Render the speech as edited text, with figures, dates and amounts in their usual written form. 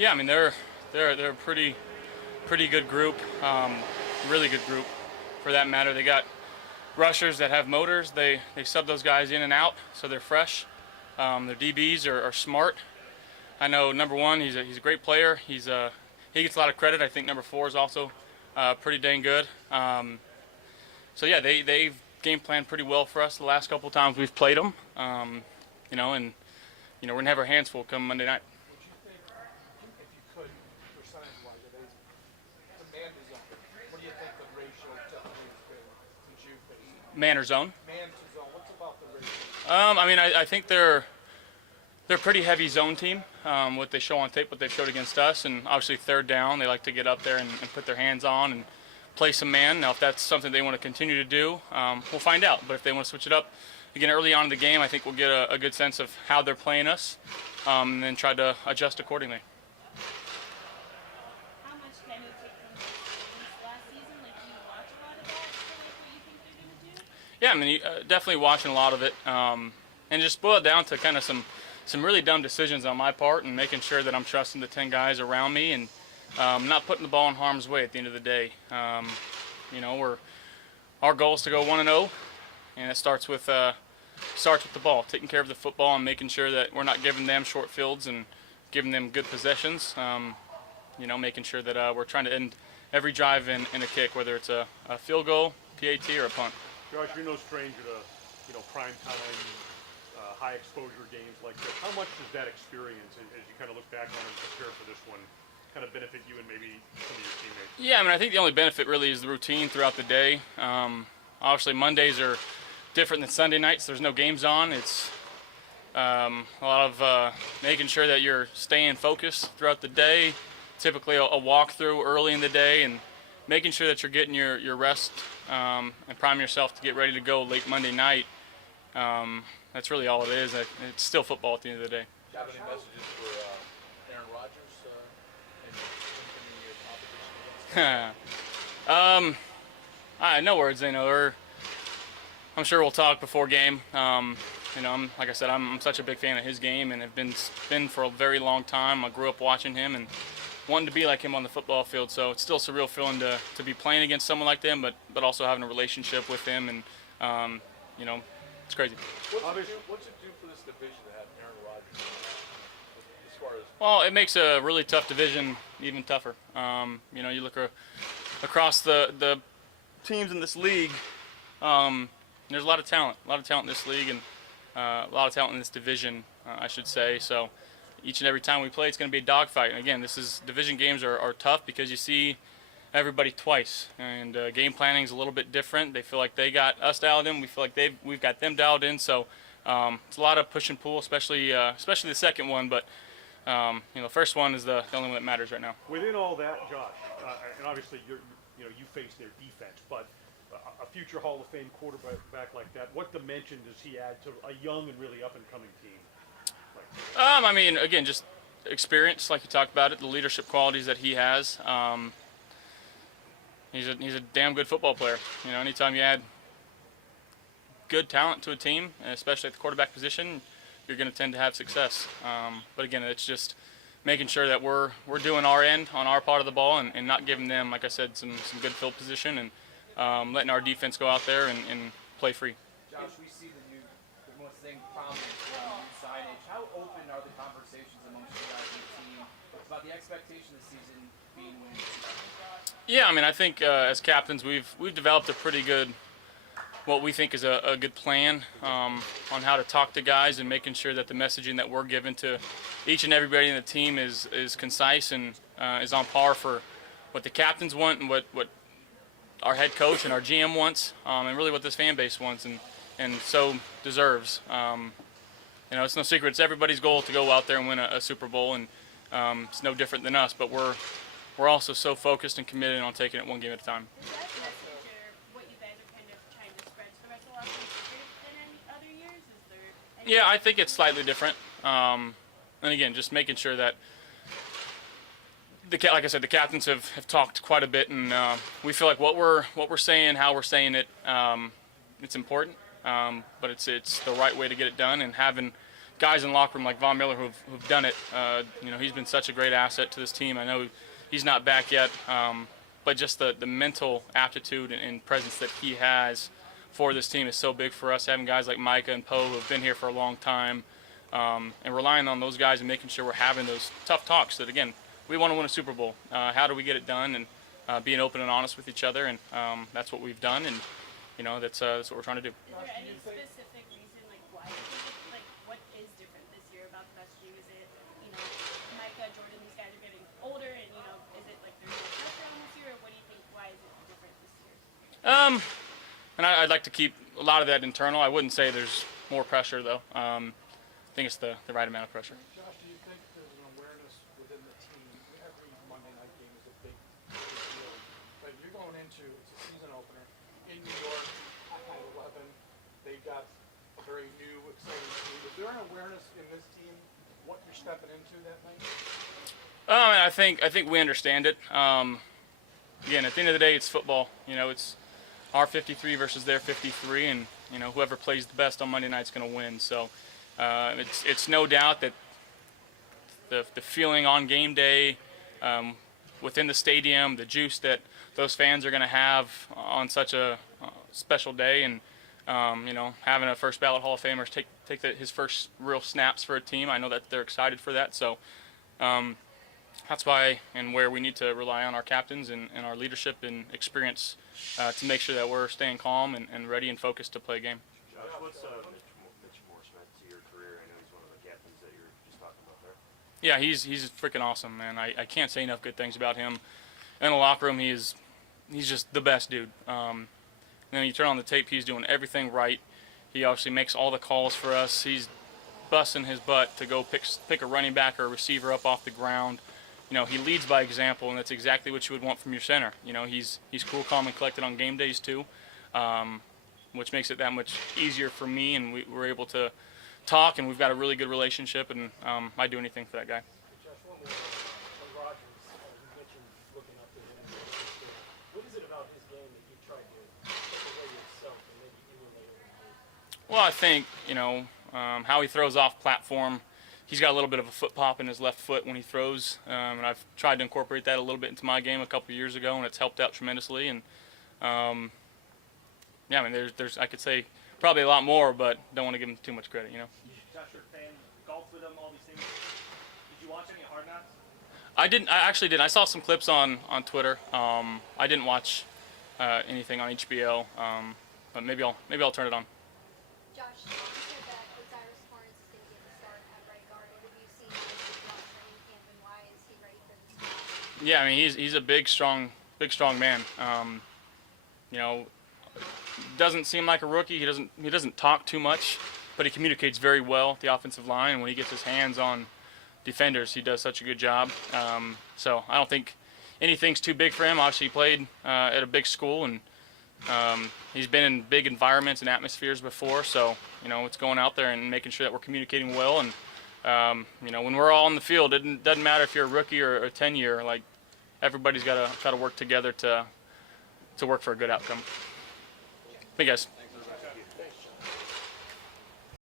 Yeah, I mean they're a pretty good group, really good group for that matter. They got rushers that have motors. They sub those guys in and out, so they're fresh. Their DBs are smart. I know number one, he's a great player. He gets a lot of credit. I think number four is also pretty dang good. So yeah, they've game planned pretty well for us the last couple of times we've played them. And we're gonna have our hands full come Monday night. Would you think, if you could, percentage-wise, to man to zone, what do you think the ratio typically has been since you've been? Man or zone? Man to zone. What's about the ratio? I mean, I think they're a pretty heavy zone team. What they show on tape, what they've showed against us, and obviously third down, they like to get up there and put their hands on and play some man. Now, if that's something they want to continue to do, we'll find out. But if they want to switch it up again early on in the game, I think we'll get a good sense of how they're playing us, and then try to adjust accordingly. How much can you take from this last season? Like, do you watch a lot of that for like what you think they're going to do? Yeah, I mean, definitely watching a lot of it, and just boil it down to kind of some really dumb decisions on my part, and making sure that I'm trusting the 10 guys around me, and not putting the ball in harm's way at the end of the day. Our goal is to go 1-0, and it starts with the ball, taking care of the football and making sure that we're not giving them short fields and giving them good possessions. Making sure that we're trying to end every drive in a kick, whether it's a field goal, PAT, or a punt. Josh, you're no stranger to prime time, high exposure games like this. How much does that experience, as you kind of look back on and prepare for this one, kind of benefit you and maybe some of your teammates? Yeah, I mean, I think the only benefit really is the routine throughout the day. Obviously, Mondays are different than Sunday nights. There's no games on. It's a lot of making sure that you're staying focused throughout the day. Typically, a walkthrough early in the day, and making sure that you're getting your rest and prime yourself to get ready to go late Monday night. That's really all it is. It's still football at the end of the day. Do you have any messages for Aaron Rodgers and competition against? No words. I'm sure we'll talk before game. Like I said, I'm such a big fan of his game, and have been for a very long time. I grew up watching him and wanting to be like him on the football field. So it's still a surreal feeling to be playing against someone like them, but also having a relationship with him, and it's crazy. What's it do for this division to have Aaron Rodgers as far as? Well, it makes a really tough division even tougher. You look across the teams in this league. There's a lot of talent in this league, and a lot of talent in this division, I should say. So each and every time we play, it's going to be a dogfight. And again, division games are tough because you see everybody twice, and game planning is a little bit different. They feel like they got us dialed in. We feel like we've got them dialed in. So it's a lot of push and pull, especially the second one. But the first one is the only one that matters right now. Within all that, Josh, and obviously you face their defense, but a future Hall of Fame quarterback like that, what dimension does he add to a young and really up-and-coming team? I mean, again, just experience, like you talked about it, the leadership qualities that he has. He's a damn good football player. Anytime you add good talent to a team, especially at the quarterback position, you're going to tend to have success. But again, it's just making sure that we're doing our end on our part of the ball, and not giving them, like I said, some good field position, and letting our defense go out there and play free. Josh, we see the most thing prominent new signage. How open are the conversations amongst you guys and the team about the expectation this season being winning? Yeah, I mean, I think as captains, we've developed a pretty good, what we think is a good plan on how to talk to guys, and making sure that the messaging that we're giving to each and everybody in the team is concise and is on par for what the captains want and what our head coach and our GM wants, and really what this fan base wants and so deserves. It's no secret. It's everybody's goal to go out there and win a Super Bowl, and it's no different than us. But we're also so focused and committed on taking it one game at a time. Is that message or what you guys are kind of trying to spread to the rest of the locker room different than any other years? Is there any? Yeah, I think it's slightly different. And again, just making sure that like I said, the captains have talked quite a bit, and we feel like what we're saying, how we're saying it, it's important. But it's the right way to get it done, and having guys in the locker room like Von Miller who've done it. You know, he's been such a great asset to this team. I know he's not back yet, but just the mental aptitude and presence that he has for this team is so big for us. Having guys like Micah and Poe who have been here for a long time, and relying on those guys and making sure we're having those tough talks that, again, we want to win a Super Bowl. How do we get it done? And being open and honest with each other, and that's what we've done, and you know that's what we're trying to do. Is there any specific reason, like why you think it's, like what is different this year about the messaging? Is it, you know, Micah, Jordan, these guys are getting older, and you know, is it like there's more pressure on this year, or what do you think? Why is it different this year? And I'd like to keep a lot of that internal. I wouldn't say there's more pressure though. I think it's the right amount of pressure. Josh, do you think there's an awareness within the team? Every Monday night game is a big deal. But you're going into, it's a season opener in New York at 11. They've got a very new, exciting team. Is there an awareness in this team what you're stepping into that night? I think we understand it. Again, at the end of the day, it's football. You know, it's our 53 versus their 53, and you know whoever plays the best on Monday night's going to win. So it's no doubt that the feeling on game day within the stadium, the juice that those fans are going to have on such a special day, and you know, having a first ballot Hall of Famer take his first real snaps for a team. I know that they're excited for that. So that's why and where we need to rely on our captains and our leadership and experience to make sure that we're staying calm and ready and focused to play a game. Josh, what's Mitch Morse meant to your career? I know he's one of the captains that you were just talking about there. Yeah, he's freaking awesome, man. I can't say enough good things about him. In the locker room, he's just the best dude. And then you turn on the tape, he's doing everything right. He obviously makes all the calls for us. He's busting his butt to go pick a running back or a receiver up off the ground. You know, he leads by example, and that's exactly what you would want from your center. You know, he's cool, calm, and collected on game days too, which makes it that much easier for me, and we're able to talk, and we've got a really good relationship, and I'd do anything for that guy. Josh, one more on Rodgers. You mentioned looking up to him. What is it about his game that you tried to take away yourself and maybe emulate it? Well, I think, you know, how he throws off platform. He's got a little bit of a foot pop in his left foot when he throws, and I've tried to incorporate that a little bit into my game a couple of years ago, and it's helped out tremendously. And yeah, I mean, there's I could say probably a lot more, but don't want to give him too much credit, you know. Josh, you're a fan, golf with him, all these things. Did you watch any Hard Knocks? I didn't. I actually did. I saw some clips on Twitter. I didn't watch anything on HBO, but maybe I'll turn it on. Josh, you said that Osiris Torrance is going to get the start at right guard. What have you seen in his training camp, and why is he ready for this spot? Yeah, I mean he's a big strong man. You know, doesn't seem like a rookie. He doesn't talk too much, but he communicates very well at the offensive line. And when he gets his hands on defenders, he does such a good job. So I don't think anything's too big for him. Obviously, he played at a big school, and he's been in big environments and atmospheres before. So you know, it's going out there and making sure that we're communicating well. And you know, when we're all on the field, it doesn't matter if you're a rookie or a 10-year. Like everybody's got to work together to work for a good outcome. Thank you guys.